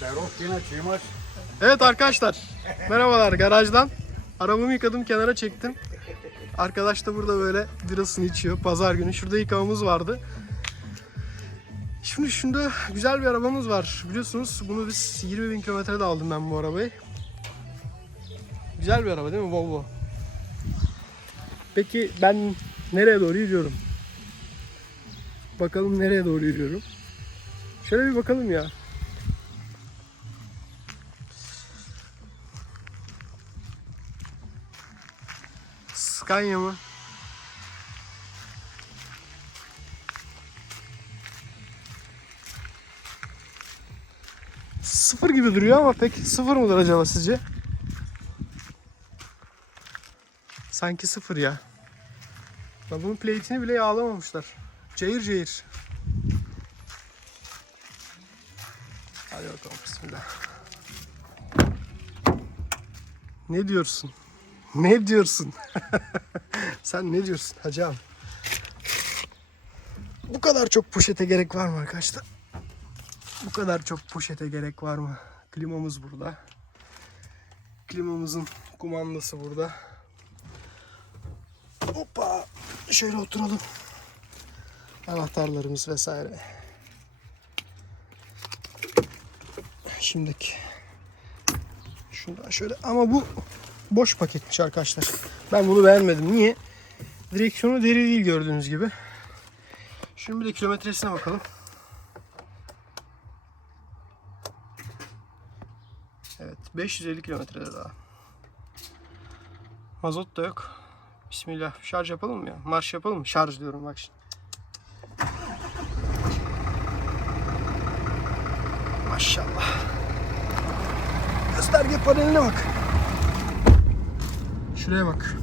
Serok yine çiğmaş. Evet arkadaşlar. Merhabalar garajdan. Arabamı yıkadım kenara çektim. Arkadaş da burada böyle birasını içiyor. Pazar günü. Şurada yıkamamız vardı. Şimdi şunda güzel bir arabamız var. Biliyorsunuz bunu biz 20 bin kilometrede aldım ben bu arabayı. Güzel bir araba değil mi Volvo? Peki ben nereye doğru yürüyorum? Bakalım nereye doğru yürüyorum. Şöyle bir bakalım ya. Scania mı? Sıfır gibi duruyor ama pek sıfır mıdır acaba sizce? Sanki sıfır ya. Ya bunun plate'ini bile yağlamamışlar. Cayır cayır. Hadi bakalım bismillah. Ne diyorsun? Ne diyorsun? Sen ne diyorsun hacı abi? Bu kadar çok poşete gerek var mı arkadaşlar? Bu kadar çok poşete gerek var mı? Klimamız burada. Klimamızın kumandası burada. Hoppa! Şöyle oturalım. Anahtarlarımız vesaire. Şimdiki. Şundan şöyle ama bu boş paketmiş arkadaşlar. Ben bunu beğenmedim. Niye? Direksiyonu deri değil gördüğünüz gibi. Şimdi bir de kilometresine bakalım. Evet 550 kilometrede daha. Mazot da yok. Bismillah şarj yapalım mı ya? Marş yapalım mı? Şarj diyorum bak şimdi. Maşallah. Gösterge paneline bak. Şuraya bak.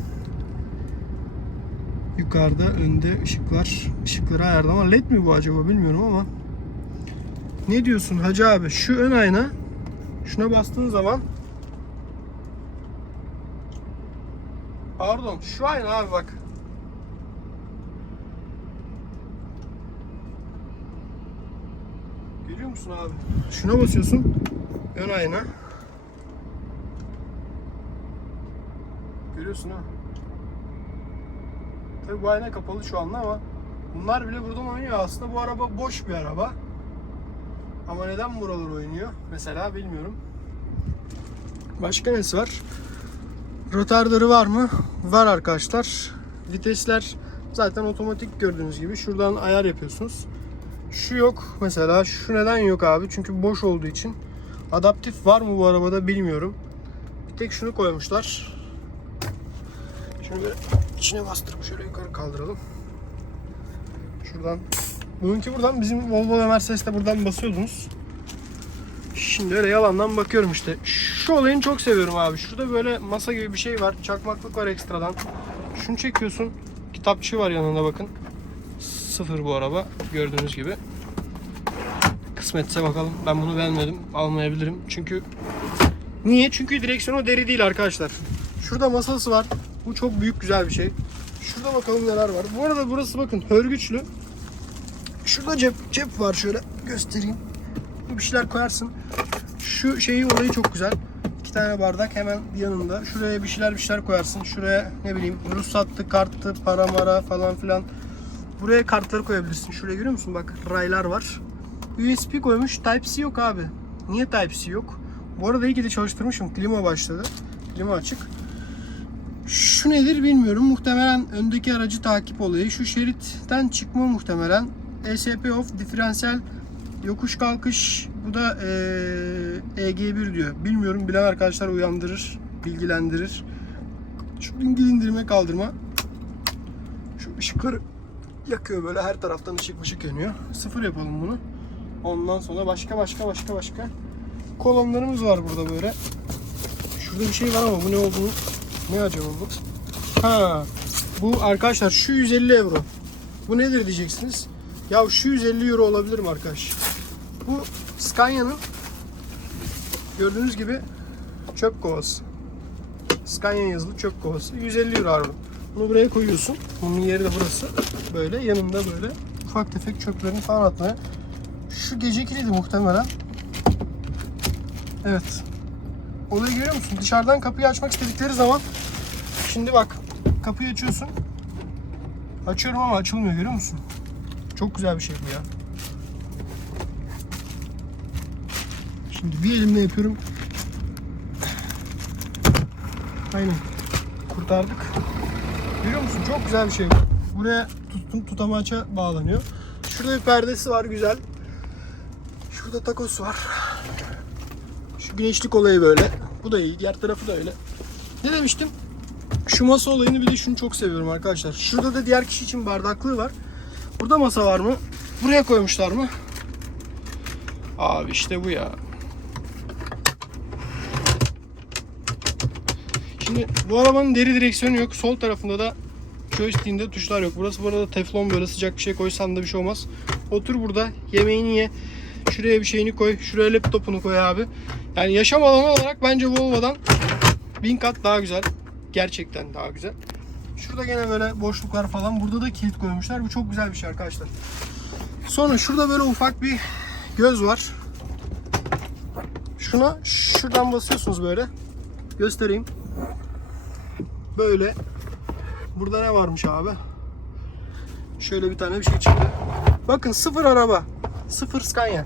Yukarıda önde ışıklar. Işıkları ayarlama. LED mi bu acaba bilmiyorum ama. Ne diyorsun hacı abi? Şu ön ayna şuna bastığın zaman Pardon şu ayna abi bak. Görüyor musun abi? Şuna basıyorsun. Ön ayna. Görüyorsun ha. Tabi bu ayna kapalı şu anda ama bunlar bile buradan oynuyor. Aslında bu araba boş bir araba. Ama neden buralar oynuyor? Mesela bilmiyorum. Başka nesi var? Rotarları var mı? Var arkadaşlar. Vitesler zaten otomatik gördüğünüz gibi. Şuradan ayar yapıyorsunuz. Şu yok mesela. Şu neden yok abi? Çünkü boş olduğu için. Adaptif var mı bu arabada bilmiyorum. Bir tek şunu koymuşlar. Şunu böyle içine bastırıp şöyle yukarı kaldıralım. Şuradan. Bununki buradan bizim Volvo ve Mercedes'te buradan basıyordunuz. Şimdi öyle yalandan bakıyorum işte. Şu olayını çok seviyorum abi. Şurada böyle masa gibi bir şey var. Çakmaklık var ekstradan. Şunu çekiyorsun. Kitapçı var yanında bakın. Sıfır bu araba. Gördüğünüz gibi. Kısmetse bakalım. Ben bunu beğenmedim. Almayabilirim. Çünkü Niye? Çünkü direksiyonu deri değil arkadaşlar. Şurada masası var. Bu çok büyük güzel bir şey. Şurada bakalım neler var. Bu arada burası bakın hörgüçlü. Şurada cep cep var şöyle göstereyim. Bir şeyler koyarsın. Şu şeyi olayı çok güzel. İki tane bardak hemen yanında. Şuraya bir şeyler bir şeyler koyarsın. Şuraya ne bileyim ruhsattı, karttı, para mara falan filan. Buraya kartları koyabilirsin. Şuraya görüyor musun? Bak raylar var. USB koymuş. Type-C yok abi. Niye Type-C yok? Bu arada iyi ki de çalıştırmışım. Klima başladı. Klima açık. Şu nedir bilmiyorum. Muhtemelen öndeki aracı takip olayı. Şu şeritten çıkma muhtemelen. ESP off, diferansiyel yokuş kalkış. Bu da eee, EG1 diyor. Bilmiyorum. Bilen arkadaşlar uyandırır, bilgilendirir. Şu dingil indirme kaldırma. Şu ışıkları yakıyor böyle her taraftan ışık ışık yanıyor. Sıfır yapalım bunu. Ondan sonra başka başka başka başka kolonlarımız var burada böyle. Şurada bir şey var ama bu ne olduğunu ne acaba bu? Ha, bu arkadaşlar şu 150 euro. Bu nedir diyeceksiniz. Ya şu 150 euro olabilir mi arkadaş? Bu Scania'nın gördüğünüz gibi çöp kovası. Scania yazılı çöp kovası. 150 euro abi. Bunu buraya koyuyorsun. Bunun yeri de burası. Böyle yanında böyle ufak tefek çöplerini falan atmaya. Şu gece kilidi muhtemelen. Evet. Olayı görüyor musun? Dışarıdan kapıyı açmak istedikleri zaman şimdi bak kapıyı açıyorsun. Açıyorum ama açılmıyor görüyor musun? Çok güzel bir şey bu ya. Şimdi bir elimle yapıyorum. Aynen. Kurtardık. Görüyor musun? Çok güzel bir şey. Buraya tuttum tutamaça bağlanıyor. Şurada bir perdesi var güzel. Şurada takosu var. Şu güneşlik olayı böyle. Bu da iyi. Diğer tarafı da öyle. Ne demiştim? Şu masa olayını bir de şunu çok seviyorum arkadaşlar. Şurada da diğer kişi için bardaklığı var. Burada masa var mı? Buraya koymuşlar mı? Abi işte bu ya. Şimdi bu arabanın deri direksiyonu yok. Sol tarafında da joystick'inde tuşlar yok. Burası bu arada teflon böyle sıcak bir şey koysan da bir şey olmaz. Otur burada yemeğini ye. Şuraya bir şeyini koy. Şuraya laptopunu koy abi. Yani yaşam alanı olarak bence Volvo'dan bin kat daha güzel. Gerçekten daha güzel. Şurada gene böyle boşluklar falan. Burada da kilit koymuşlar. Bu çok güzel bir şey arkadaşlar. Sonra şurada böyle ufak bir göz var. Şuna şuradan basıyorsunuz böyle. Göstereyim. Böyle. Burada ne varmış abi? Şöyle bir tane bir şey çıktı. Bakın sıfır araba. Sıfır Scania.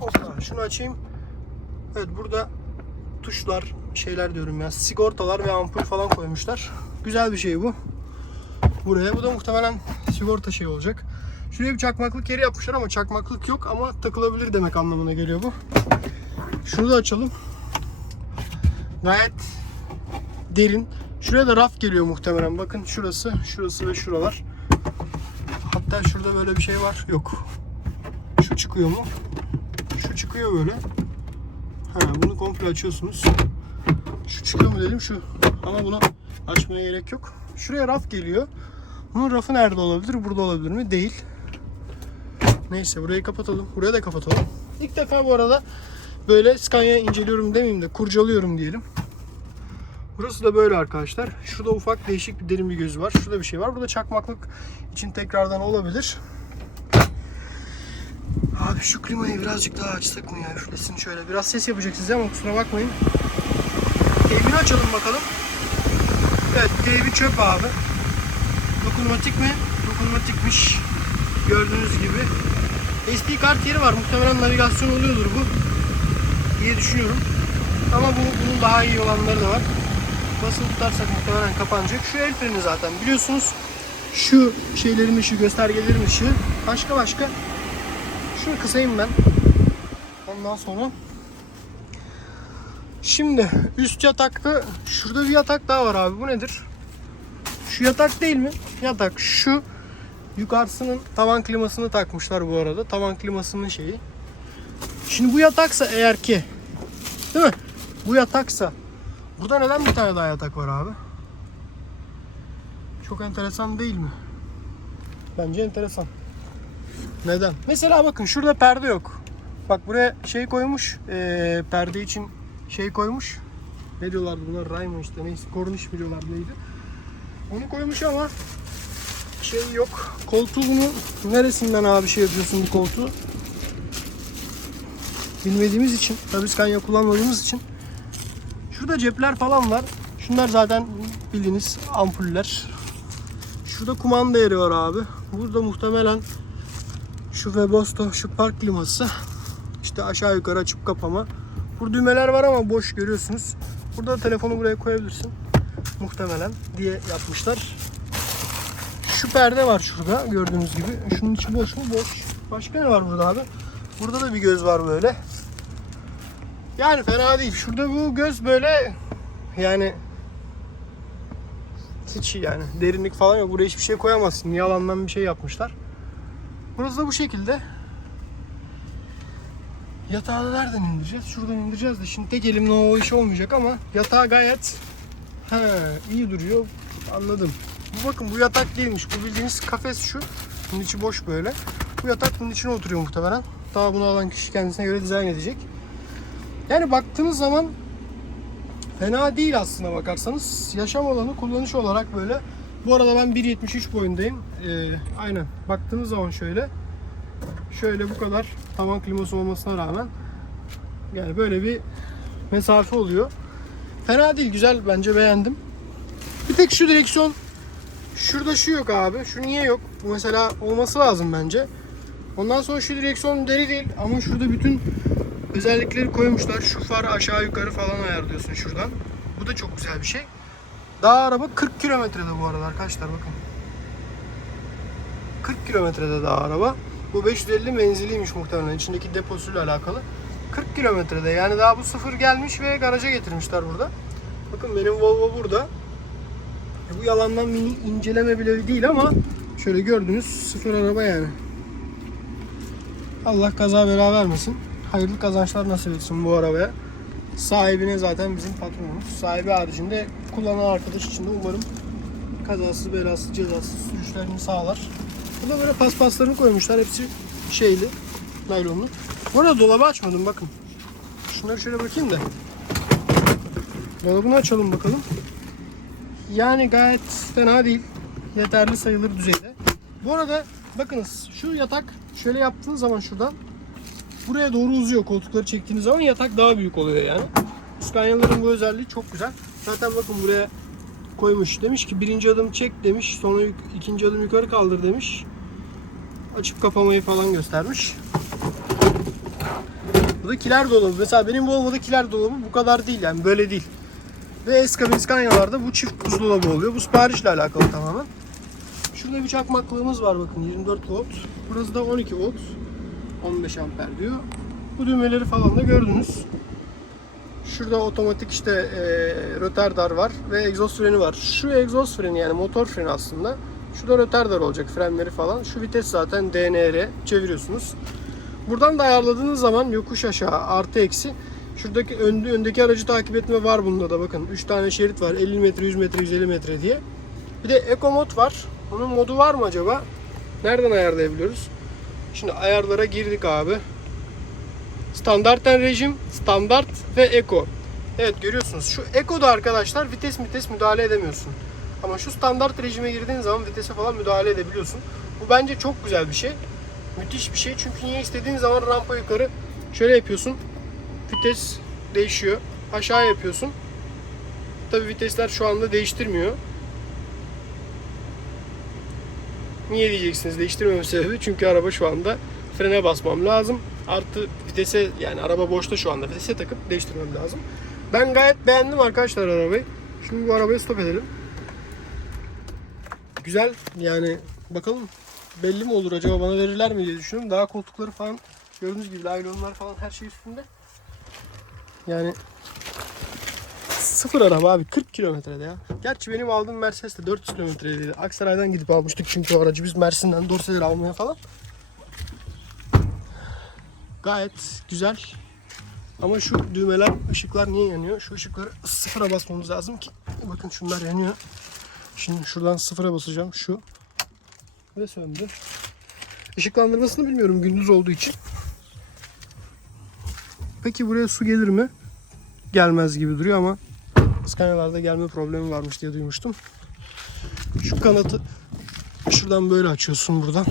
Hoppa şunu açayım. Evet burada tuşlar şeyler diyorum ya sigortalar ve ampul falan koymuşlar. Güzel bir şey bu. Buraya bu da muhtemelen sigorta şey olacak. Şuraya bir çakmaklık yeri yapmışlar ama çakmaklık yok ama takılabilir demek anlamına geliyor bu. Şunu da açalım. Gayet derin. Şuraya da raf geliyor muhtemelen. Bakın şurası, şurası ve şuralar. Hatta şurada böyle bir şey var. Yok. Çıkıyor mu? Şu çıkıyor böyle. Ha, bunu komple açıyorsunuz. Şu çıkıyor mu dedim şu. Ama bunu açmaya gerek yok. Şuraya raf geliyor. Bunun rafı nerede olabilir? Burada olabilir mi? Değil. Neyse burayı kapatalım. Buraya da kapatalım. İlk defa bu arada böyle Scania inceliyorum demeyeyim de kurcalıyorum diyelim. Burası da böyle arkadaşlar. Şurada ufak değişik bir derin bir gözü var. Şurada bir şey var. Burada çakmaklık için tekrardan olabilir. Abi şu klimayı birazcık daha açsak mı ya? Üflesin şöyle. Biraz ses yapacak size ama kusura bakmayın. Teybini açalım bakalım. Evet teybi çöp abi. Dokunmatik mi? Dokunmatikmiş. Gördüğünüz gibi. SD kart yeri var. Muhtemelen navigasyon oluyordur bu. Diye düşünüyorum. Ama bu, bunun daha iyi olanları da var. Basılı tutarsak muhtemelen kapanacak. Şu el freni zaten biliyorsunuz. Şu şeylerin ışığı, göstergelerin ışığı. Başka başka. Şunu kısayım ben. Ondan sonra. Şimdi üst yatakta şurada bir yatak daha var abi. Bu nedir? Şu yatak değil mi? Yatak şu. Yukarısının tavan klimasını takmışlar bu arada. Tavan klimasının şeyi. Şimdi bu yataksa eğer ki değil mi? Bu yataksa burada neden bir tane daha yatak var abi? Çok enteresan değil mi? Bence enteresan. Neden? Mesela bakın şurada perde yok. Bak buraya şey koymuş. eee, perde için şey koymuş. Ne diyorlardı bunlar? Ray mı işte neyse. Korniş mi diyorlar neydi? Onu koymuş ama şey yok. Koltuğunu neresinden abi şey yapıyorsun bu koltuğu? Bilmediğimiz için, tabii Scania kullanmadığımız için. Şurada cepler falan var. Şunlar zaten bildiğiniz ampuller. Şurada kumanda yeri var abi. Burada muhtemelen şu Webasto, şu park kliması. İşte aşağı yukarı açıp kapama. Burada düğmeler var ama boş görüyorsunuz. Burada da telefonu buraya koyabilirsin. Muhtemelen diye yapmışlar. Şu perde var şurada gördüğünüz gibi. Şunun içi boş mu? Boş. Başka ne var burada abi? Burada da bir göz var böyle. Yani fena değil. Şurada bu göz böyle yani hiç yani derinlik falan yok. Buraya hiçbir şey koyamazsın. Yalandan bir şey yapmışlar. Burası da bu şekilde. Yatağı da nereden indireceğiz? Şuradan indireceğiz de şimdi tek elimle o iş olmayacak ama yatağı gayet he, iyi duruyor. Anladım. Bu bakın bu yatak değilmiş. Bu bildiğiniz kafes şu. Bunun içi boş böyle. Bu yatak bunun içine oturuyor muhtemelen. Daha bunu alan kişi kendisine göre dizayn edecek. Yani baktığınız zaman fena değil aslına bakarsanız. Yaşam alanı kullanış olarak böyle. Bu arada ben 1.73 boyundayım. Ee, aynen. Baktığınız zaman şöyle. Şöyle bu kadar tavan kliması olmasına rağmen yani böyle bir mesafe oluyor. Fena değil güzel bence beğendim. Bir tek şu direksiyon şurada şu yok abi. Şu niye yok? Bu mesela olması lazım bence. Ondan sonra şu direksiyon deri değil ama şurada bütün özellikleri koymuşlar. Şu far aşağı yukarı falan ayarlıyorsun şuradan. Bu da çok güzel bir şey. Daha araba 40 kilometrede bu arada arkadaşlar bakın. 40 kilometrede daha araba. Bu 550 menziliymiş muhtemelen içindeki deposuyla alakalı. 40 kilometrede yani daha bu sıfır gelmiş ve garaja getirmişler burada. Bakın benim Volvo burada. E, Bu yalandan mini inceleme bile değil ama şöyle gördüğünüz sıfır araba yani. Allah kaza bela vermesin. Hayırlı kazançlar nasip etsin bu arabaya. Sahibine zaten bizim patronumuz. Sahibi haricinde kullanan arkadaş için de umarım kazasız belasız cezasız sürüşlerini sağlar. Burada böyle paspaslarını koymuşlar. Hepsi şeyli, naylonlu. Bu arada dolabı açmadım bakın. Şunları şöyle bakayım da. Dolabını açalım bakalım. Yani gayet fena değil. Yeterli sayılır düzeyde. Bu arada bakınız şu yatak şöyle yaptığınız zaman şuradan buraya doğru uzuyor. Koltukları çektiğiniz zaman yatak daha büyük oluyor yani. Scania'ların bu özelliği çok güzel. Zaten bakın buraya koymuş. Demiş ki birinci adım çek demiş. Sonra ikinci adım yukarı kaldır demiş. Açıp kapamayı falan göstermiş. Bu da kiler dolabı. Mesela benim Volvo'da kiler dolabı bu kadar değil yani böyle değil. Ve S-Cabin Scania'larda bu çift buzdolabı oluyor. Bu siparişle alakalı tamamen. Şurada bir çakmaklığımız var bakın 24 volt. Burası da 12 volt. 15 amper diyor. Bu düğmeleri falan da gördünüz. Şurada otomatik işte e, rötardar var ve egzoz freni var. Şu egzoz freni yani motor freni aslında. Şurada rötardar olacak frenleri falan. Şu vites zaten DNR çeviriyorsunuz. Buradan da ayarladığınız zaman yokuş aşağı artı eksi. Şuradaki önde, öndeki aracı takip etme var bunda da bakın. 3 tane şerit var 50 metre 100 metre 150 metre diye. Bir de Eco mod var. Onun modu var mı acaba? Nereden ayarlayabiliyoruz? Şimdi ayarlara girdik abi. Standarten rejim, standart ve Eco. Evet görüyorsunuz şu Eco'da arkadaşlar vites vites müdahale edemiyorsun. Ama şu standart rejime girdiğin zaman vitese falan müdahale edebiliyorsun. Bu bence çok güzel bir şey. Müthiş bir şey. Çünkü niye istediğin zaman rampa yukarı şöyle yapıyorsun. Vites değişiyor. Aşağı yapıyorsun. Tabi vitesler şu anda değiştirmiyor. Niye diyeceksiniz değiştirmeme sebebi? Çünkü araba şu anda frene basmam lazım. Artı vitese yani araba boşta şu anda vitese takıp değiştirmem lazım. Ben gayet beğendim arkadaşlar arabayı. Şimdi bu arabayı stop edelim. Güzel yani bakalım belli mi olur acaba bana verirler mi diye düşünüyorum. Daha koltukları falan gördüğünüz gibi laylonlar falan her şey üstünde. Yani sıfır araba abi 40 kilometrede ya. Gerçi benim aldığım Mercedes de 400 kilometredeydi. Aksaray'dan gidip almıştık çünkü o aracı biz Mersin'den Dorse'leri almaya falan. Gayet güzel. Ama şu düğmeler, ışıklar niye yanıyor? Şu ışıkları sıfıra basmamız lazım ki. Bakın şunlar yanıyor. Şimdi şuradan sıfıra basacağım. Şu. Ve söndü. Işıklandırmasını bilmiyorum gündüz olduğu için. Peki buraya su gelir mi? Gelmez gibi duruyor ama Scania'larda gelme problemi varmış diye duymuştum. Şu kanatı şuradan böyle açıyorsun buradan.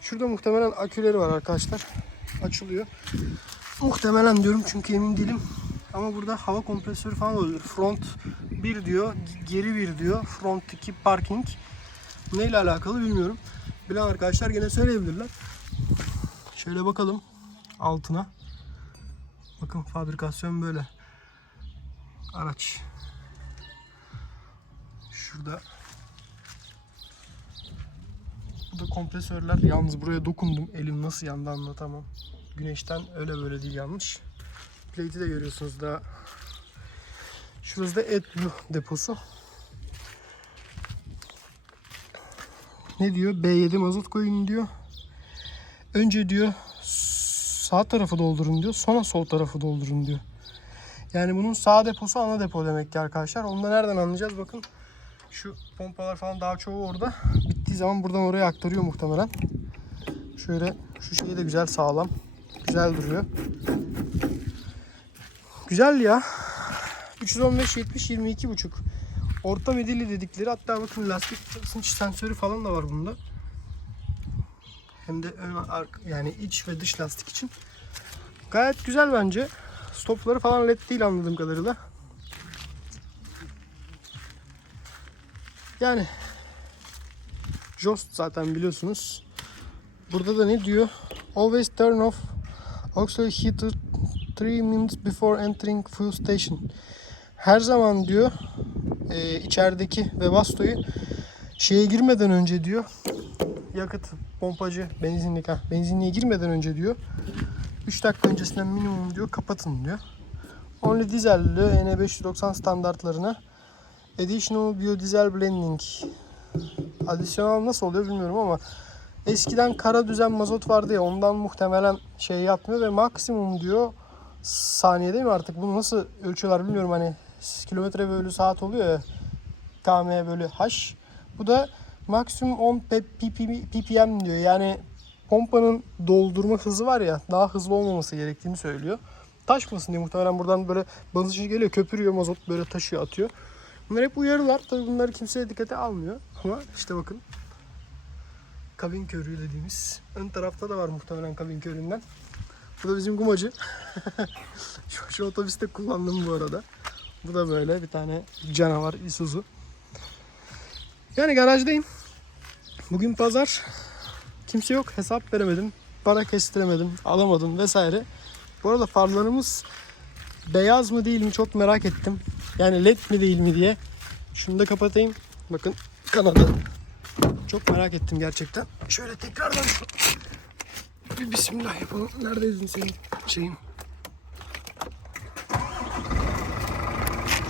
Şurada muhtemelen aküleri var arkadaşlar. Açılıyor. Muhtemelen diyorum çünkü emin değilim. Ama burada hava kompresörü falan olabilir. Front 1 diyor, geri 1 diyor. Front 2 parking. Neyle alakalı bilmiyorum. Bilen arkadaşlar gene söyleyebilirler. Şöyle bakalım altına. Bakın fabrikasyon böyle. Araç. Şurada bu da kompresörler. Yalnız buraya dokundum. Elim nasıl yandı anlatamam. Güneşten öyle böyle değil yanmış. Plate'i de görüyorsunuz daha. Şurası da AdBlue deposu. Ne diyor? B7 mazot koyun diyor. Önce diyor sağ tarafı doldurun diyor. Sonra sol tarafı doldurun diyor. Yani bunun sağ deposu ana depo demek ki arkadaşlar. Onu da nereden anlayacağız? Bakın şu pompalar falan daha çoğu orada. Bittiği zaman buradan oraya aktarıyor muhtemelen. Şöyle şu şey de güzel sağlam. Güzel duruyor. Güzel ya. 315 70 22 buçuk. Orta medili dedikleri hatta bakın lastik basınç sensörü falan da var bunda. Hem de ön arka yani iç ve dış lastik için. Gayet güzel bence. Stopları falan led değil anladığım kadarıyla. Yani Jost zaten biliyorsunuz. Burada da ne diyor? Always turn off auxiliary heater 3 minutes before entering fuel station. Her zaman diyor e, içerideki Webasto'yu şeye girmeden önce diyor yakıt pompacı benzinlik ha benzinliğe girmeden önce diyor 3 dakika öncesinden minimum diyor kapatın diyor. Only dizelli N590 standartlarına Additional Biodiesel Blending Adisyonel nasıl oluyor bilmiyorum ama eskiden kara düzen mazot vardı ya ondan muhtemelen şey yapmıyor ve maksimum diyor saniyede mi artık bunu nasıl ölçüyorlar bilmiyorum hani kilometre bölü saat oluyor ya km bölü h bu da maksimum 10 ppm, diyor yani pompanın doldurma hızı var ya daha hızlı olmaması gerektiğini söylüyor. Taşmasın diye muhtemelen buradan böyle basınçlı geliyor köpürüyor mazot böyle taşıyor atıyor. Bunlar hep uyarılar. Tabii bunları kimse dikkate almıyor. Ama işte bakın. Kabin körüğü dediğimiz. Ön tarafta da var muhtemelen kabin körüğünden. Bu da bizim gumacı. şu, şu otobüste kullandım bu arada. Bu da böyle bir tane canavar Isuzu. Yani garajdayım. Bugün pazar. Kimse yok. Hesap veremedim. Para kestiremedim. Alamadım vesaire. Bu arada farlarımız beyaz mı değil mi çok merak ettim. Yani led mi değil mi diye. Şunu da kapatayım. Bakın kanadı. Çok merak ettim gerçekten. Şöyle tekrardan bir bismillah yapalım. Neredeydin senin şeyin?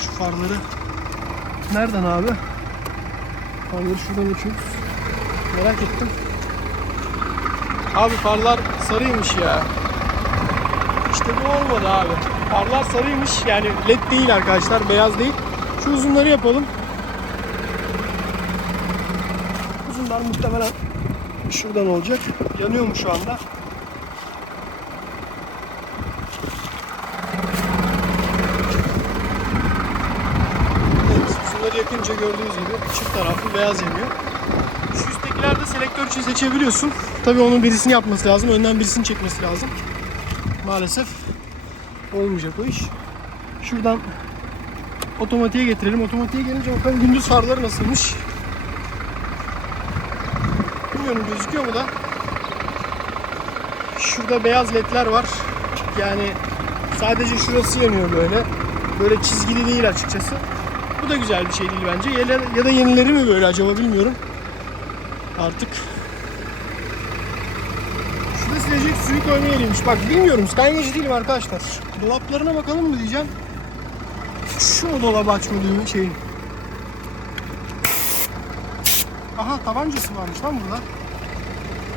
Şu farları nereden abi? Farları şuradan açıyoruz. Merak ettim. Abi farlar sarıymış ya. İşte bu olmadı abi. Farlar sarıymış. Yani led değil arkadaşlar. Beyaz değil. Şu uzunları yapalım. Uzunlar muhtemelen şuradan olacak. Yanıyor mu şu anda? Evet, uzunları yakınca gördüğünüz gibi çift taraflı beyaz yanıyor. Şu üsttekilerde selektör için seçebiliyorsun. Tabii onun birisini yapması lazım. Önden birisini çekmesi lazım. Maalesef olmayacak o iş. Şuradan otomatiğe getirelim. Otomatiğe gelince bakalım gündüz farları nasılmış. Bilmiyorum gözüküyor mu da. Şurada beyaz ledler var. Yani sadece şurası yanıyor böyle. Böyle çizgili değil açıkçası. Bu da güzel bir şey değil bence. Ya da, yenileri mi böyle acaba bilmiyorum. Artık Şurada silecek suyu koyma yeriymiş. Bak bilmiyorum kaynayıcı değilim arkadaşlar. Dolaplarına bakalım mı diyeceğim. Şu mu dolabı açma düğümü şeyin. Aha tabancası varmış lan burada.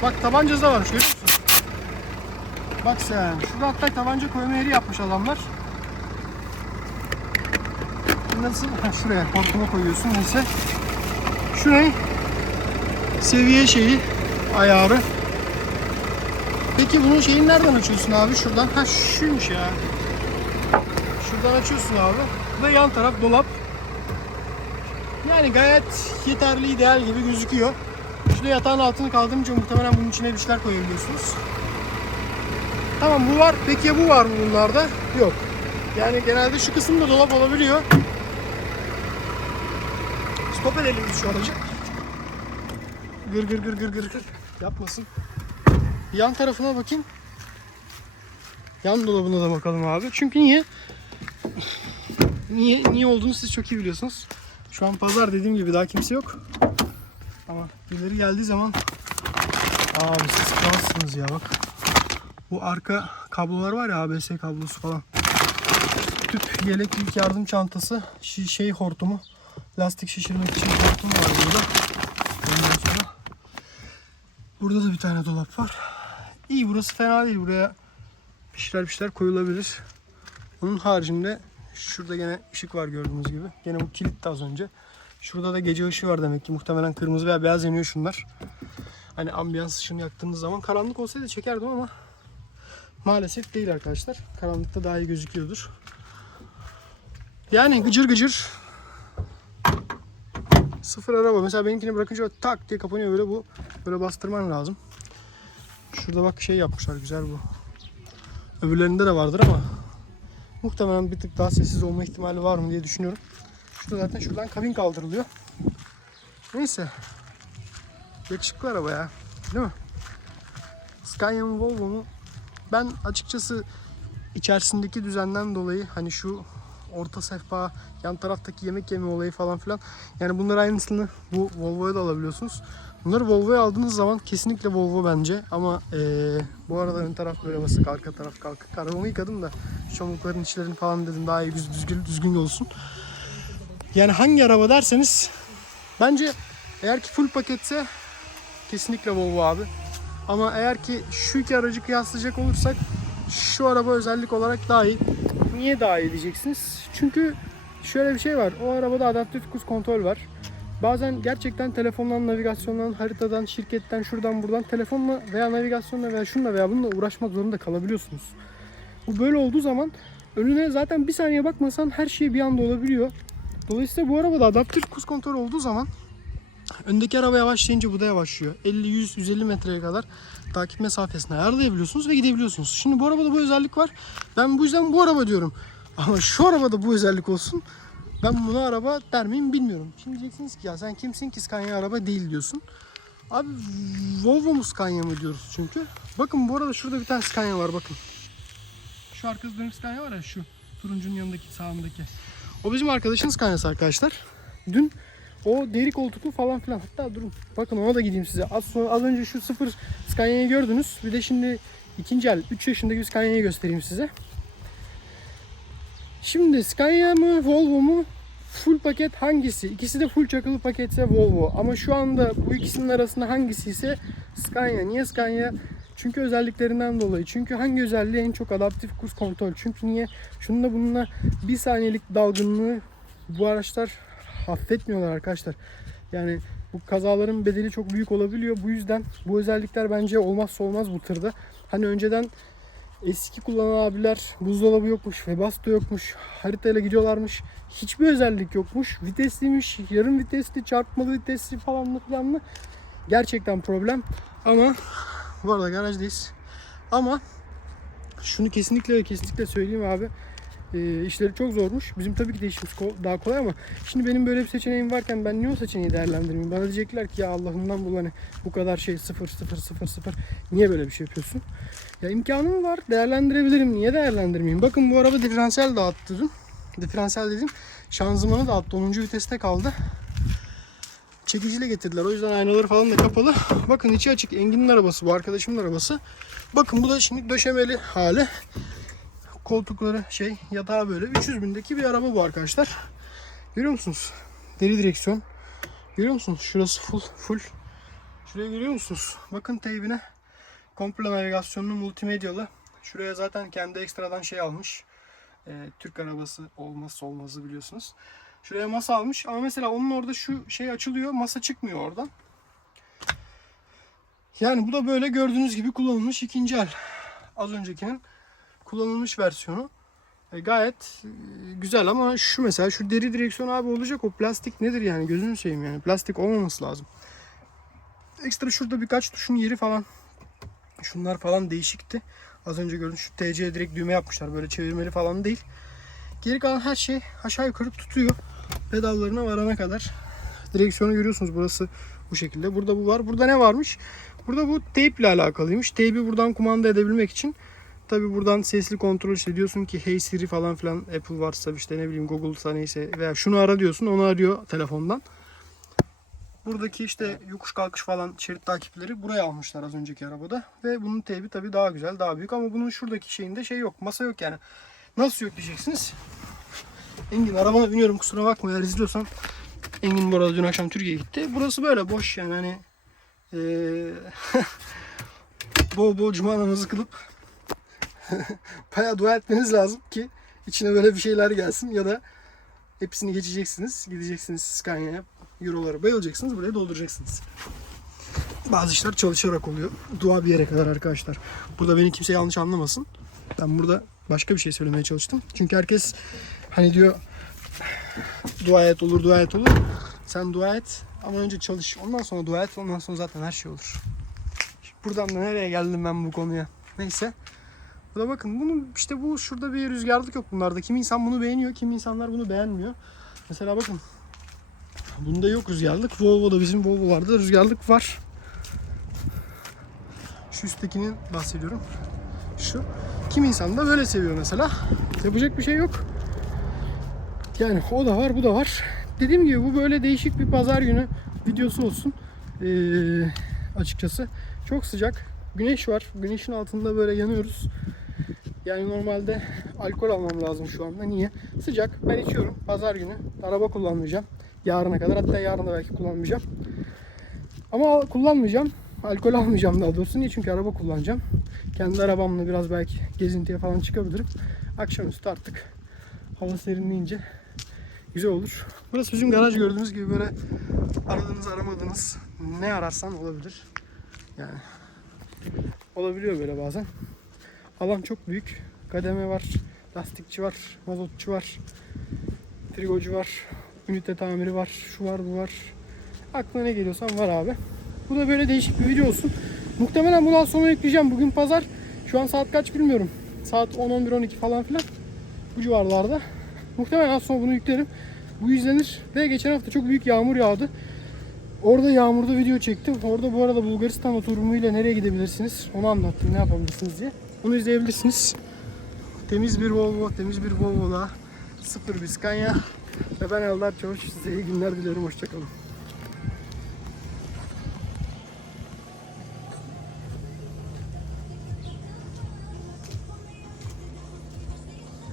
Bak tabancası da varmış görüyor musun? Bak sen. Şurada hatta tabanca koyma yeri yapmış adamlar. Nasıl? Şuraya hortuma koyuyorsun neyse. Şurayı seviye şeyi ayarı. Peki bunun şeyini nereden açıyorsun abi? Şuradan. Ha şuymuş ya. Şuradan açıyorsun abi. Bu da yan taraf dolap. Yani gayet yeterli, ideal gibi gözüküyor. Şurada yatağın altını kaldırınca muhtemelen bunun içine bir şeyler koyabiliyorsunuz. Tamam bu var. Peki ya bu var mı bunlarda? Yok. Yani genelde şu kısımda dolap olabiliyor. Stop edelim şu aracı. Gır gır gır gır gır gır. Yapmasın. Yan tarafına bakayım. Yan dolabına da bakalım abi. Çünkü niye? Niye niye olduğunu siz çok iyi biliyorsunuz. Şu an pazar dediğim gibi daha kimse yok. Ama birileri geldiği zaman abi siz kralsınız ya bak. Bu arka kablolar var ya ABS kablosu falan. Tüp, yelek, ilk yardım çantası, şey hortumu, lastik şişirmek için hortum var burada. Ondan sonra burada da bir tane dolap var. İyi burası fena değil. Buraya bir şeyler bir şeyler koyulabilir. Onun haricinde şurada gene ışık var gördüğünüz gibi. Gene bu kilitti az önce. Şurada da gece ışığı var demek ki. Muhtemelen kırmızı veya beyaz yanıyor şunlar. Hani ambiyans ışığını yaktığınız zaman karanlık olsaydı çekerdim ama maalesef değil arkadaşlar. Karanlıkta daha iyi gözüküyordur. Yani gıcır gıcır sıfır araba. Mesela benimkini bırakınca böyle tak diye kapanıyor böyle bu. Böyle bastırman lazım. Şurada bak şey yapmışlar güzel bu. Öbürlerinde de vardır ama muhtemelen bir tık daha sessiz olma ihtimali var mı diye düşünüyorum. Şurada zaten şuradan kabin kaldırılıyor. Neyse. Yakışıklı araba ya. Değil mi? Scania mı Volvo? Ben açıkçası içerisindeki düzenden dolayı hani şu orta sehpa, yan taraftaki yemek yeme olayı falan filan. Yani bunlar aynısını bu Volvo'ya da alabiliyorsunuz. Bunları Volvo'ya aldığınız zaman kesinlikle Volvo bence ama eee, bu arada ön taraf böyle basık, arka taraf kalkık. Arabamı yıkadım da çamurlukların içlerini falan dedim daha iyi düz- düzgün, düzgün olsun. Yani hangi araba derseniz bence eğer ki full paketse kesinlikle Volvo abi. Ama eğer ki şu iki aracı kıyaslayacak olursak şu araba özellik olarak daha iyi. Niye daha iyi diyeceksiniz? Çünkü şöyle bir şey var. O arabada adaptif cruise kontrol var. Bazen gerçekten telefondan, navigasyondan, haritadan, şirketten, şuradan buradan telefonla veya navigasyonla veya şunla veya bununla uğraşmak zorunda kalabiliyorsunuz. Bu böyle olduğu zaman önüne zaten bir saniye bakmasan her şey bir anda olabiliyor. Dolayısıyla bu arabada adaptif cruise kontrol olduğu zaman öndeki araba yavaşlayınca bu da yavaşlıyor. 50, 100, 150 metreye kadar takip mesafesini ayarlayabiliyorsunuz ve gidebiliyorsunuz. Şimdi bu arabada bu özellik var. Ben bu yüzden bu araba diyorum. Ama şu arabada bu özellik olsun. Ben buna araba der miyim bilmiyorum. Şimdi diyeceksiniz ki ya sen kimsin ki Scania araba değil diyorsun. Abi Volvo mu Scania mı diyoruz çünkü. Bakın bu arada şurada bir tane Scania var bakın. Şu arkası dönük Scania var ya şu turuncunun yanındaki sağındaki. O bizim arkadaşın Scania'sı arkadaşlar. Dün o deri koltuklu falan filan. Hatta durun. Bakın ona da gideyim size. Az, sonra, az önce şu sıfır Scania'yı gördünüz. Bir de şimdi ikinci el 3 yaşındaki Scania'yı göstereyim size. Şimdi Scania mı Volvo mu? Full paket hangisi? İkisi de full çakılı paketse Volvo. Ama şu anda bu ikisinin arasında hangisi ise Scania. Niye Scania? Çünkü özelliklerinden dolayı. Çünkü hangi özelliği en çok adaptif cruise kontrol? Çünkü niye? Şununla bununla bir saniyelik dalgınlığı bu araçlar affetmiyorlar arkadaşlar. Yani bu kazaların bedeli çok büyük olabiliyor. Bu yüzden bu özellikler bence olmazsa olmaz bu tırda. Hani önceden eski kullanan abiler buzdolabı yokmuş, Webasto yokmuş, haritayla gidiyorlarmış. Hiçbir özellik yokmuş. Vitesliymiş, yarım vitesli, çarpmalı vitesli falanlı filanlı. Gerçekten problem. Ama bu arada garajdayız. Ama şunu kesinlikle ve kesinlikle söyleyeyim abi. E, işleri çok zormuş. Bizim tabii ki de işimiz ko- daha kolay ama şimdi benim böyle bir seçeneğim varken ben niye o seçeneği değerlendirmeyeyim? Bana diyecekler ki ya Allah'ından bul hani bu kadar şey sıfır sıfır sıfır sıfır niye böyle bir şey yapıyorsun? Ya imkanım var değerlendirebilirim. Niye değerlendirmeyeyim? Bakın bu araba diferansiyel dağıttırdım. Diferansiyel dedim. Şanzımanı dağıttı. 10. viteste kaldı. Çekiciyle getirdiler. O yüzden aynaları falan da kapalı. Bakın içi açık. Engin'in arabası bu. Arkadaşımın arabası. Bakın bu da şimdi döşemeli hali. Koltukları şey yatağı böyle. 300 bindeki bir araba bu arkadaşlar. Görüyor musunuz? Deri direksiyon. Görüyor musunuz? Şurası full full. Şuraya görüyor musunuz? Bakın teybine. Komple navigasyonlu multimedyalı. Şuraya zaten kendi ekstradan şey almış. Ee, Türk arabası olmazsa olmazı biliyorsunuz. Şuraya masa almış ama mesela onun orada şu şey açılıyor. Masa çıkmıyor oradan. Yani bu da böyle gördüğünüz gibi kullanılmış ikinci el. Az öncekinin kullanılmış versiyonu. E, gayet e, güzel ama şu mesela şu deri direksiyon abi olacak o plastik nedir yani gözünü seveyim yani plastik olmaması lazım. Ekstra şurada birkaç tuşun yeri falan Şunlar falan değişikti. Az önce gördüm şu TC direkt düğme yapmışlar. Böyle çevirmeli falan değil. Geri kalan her şey aşağı yukarı tutuyor. Pedallarına varana kadar. Direksiyonu görüyorsunuz burası bu şekilde. Burada bu var. Burada ne varmış? Burada bu tape ile alakalıymış. Tape'i buradan kumanda edebilmek için Tabi buradan sesli kontrol işte diyorsun ki Hey Siri falan filan Apple varsa işte ne bileyim Google'sa neyse veya şunu ara diyorsun onu arıyor telefondan. Buradaki işte yokuş kalkış falan şerit takipleri buraya almışlar az önceki arabada. Ve bunun teybi tabii daha güzel, daha büyük ama bunun şuradaki şeyinde şey yok. Masa yok yani. Nasıl yok diyeceksiniz. Engin arabana biniyorum kusura bakma eğer izliyorsan. Engin bu arada dün akşam Türkiye'ye gitti. Burası böyle boş yani hani eee bol bol cuma namazı kılıp bayağı dua etmeniz lazım ki içine böyle bir şeyler gelsin ya da hepsini geçeceksiniz. Gideceksiniz Scania'ya Euroları bayılacaksınız. Buraya dolduracaksınız. Bazı işler çalışarak oluyor. Dua bir yere kadar arkadaşlar. Burada beni kimse yanlış anlamasın. Ben burada başka bir şey söylemeye çalıştım. Çünkü herkes hani diyor dua et olur, dua et olur. Sen dua et ama önce çalış. Ondan sonra dua et. Ondan sonra zaten her şey olur. Buradan da nereye geldim ben bu konuya? Neyse. Bu da bakın bunu işte bu şurada bir rüzgarlık yok bunlarda. Kimi insan bunu beğeniyor, kimi insanlar bunu beğenmiyor. Mesela bakın bunda yok rüzgarlık. Volvo'da bizim Volvo'larda rüzgarlık var. Şu üsttekinin bahsediyorum. Şu. Kim insan da böyle seviyor mesela. Yapacak bir şey yok. Yani o da var, bu da var. Dediğim gibi bu böyle değişik bir pazar günü videosu olsun. Ee, açıkçası. Çok sıcak. Güneş var. Güneşin altında böyle yanıyoruz. Yani normalde alkol almam lazım şu anda. Niye? Sıcak. Ben içiyorum. Pazar günü. Araba kullanmayacağım. Yarına kadar. Hatta yarın da belki kullanmayacağım. Ama kullanmayacağım. Alkol almayacağım daha doğrusu. Niye? Çünkü araba kullanacağım. Kendi arabamla biraz belki gezintiye falan çıkabilirim. Akşamüstü artık hava serinleyince güzel olur. Burası bizim garaj gördüğünüz gibi böyle aradığınız aramadığınız ne ararsan olabilir. Yani olabiliyor böyle bazen. Alan çok büyük. Kademe var, lastikçi var, mazotçu var, trigocu var, ünite tamiri var, şu var bu var. Aklına ne geliyorsan var abi. Bu da böyle değişik bir video olsun. Muhtemelen bunu az sonra yükleyeceğim. Bugün pazar. Şu an saat kaç bilmiyorum. Saat 10, 11, 12 falan filan. Bu civarlarda. Muhtemelen az sonra bunu yüklerim. Bu izlenir. Ve geçen hafta çok büyük yağmur yağdı. Orada yağmurda video çektim. Orada bu arada Bulgaristan oturumuyla nereye gidebilirsiniz onu anlattım. Ne yapabilirsiniz diye. Onu izleyebilirsiniz. Temiz bir Volvo, temiz bir Volvo'la sıfır bir Scania. Ve ben Eldar Çavuş. Size iyi günler diliyorum. Hoşçakalın.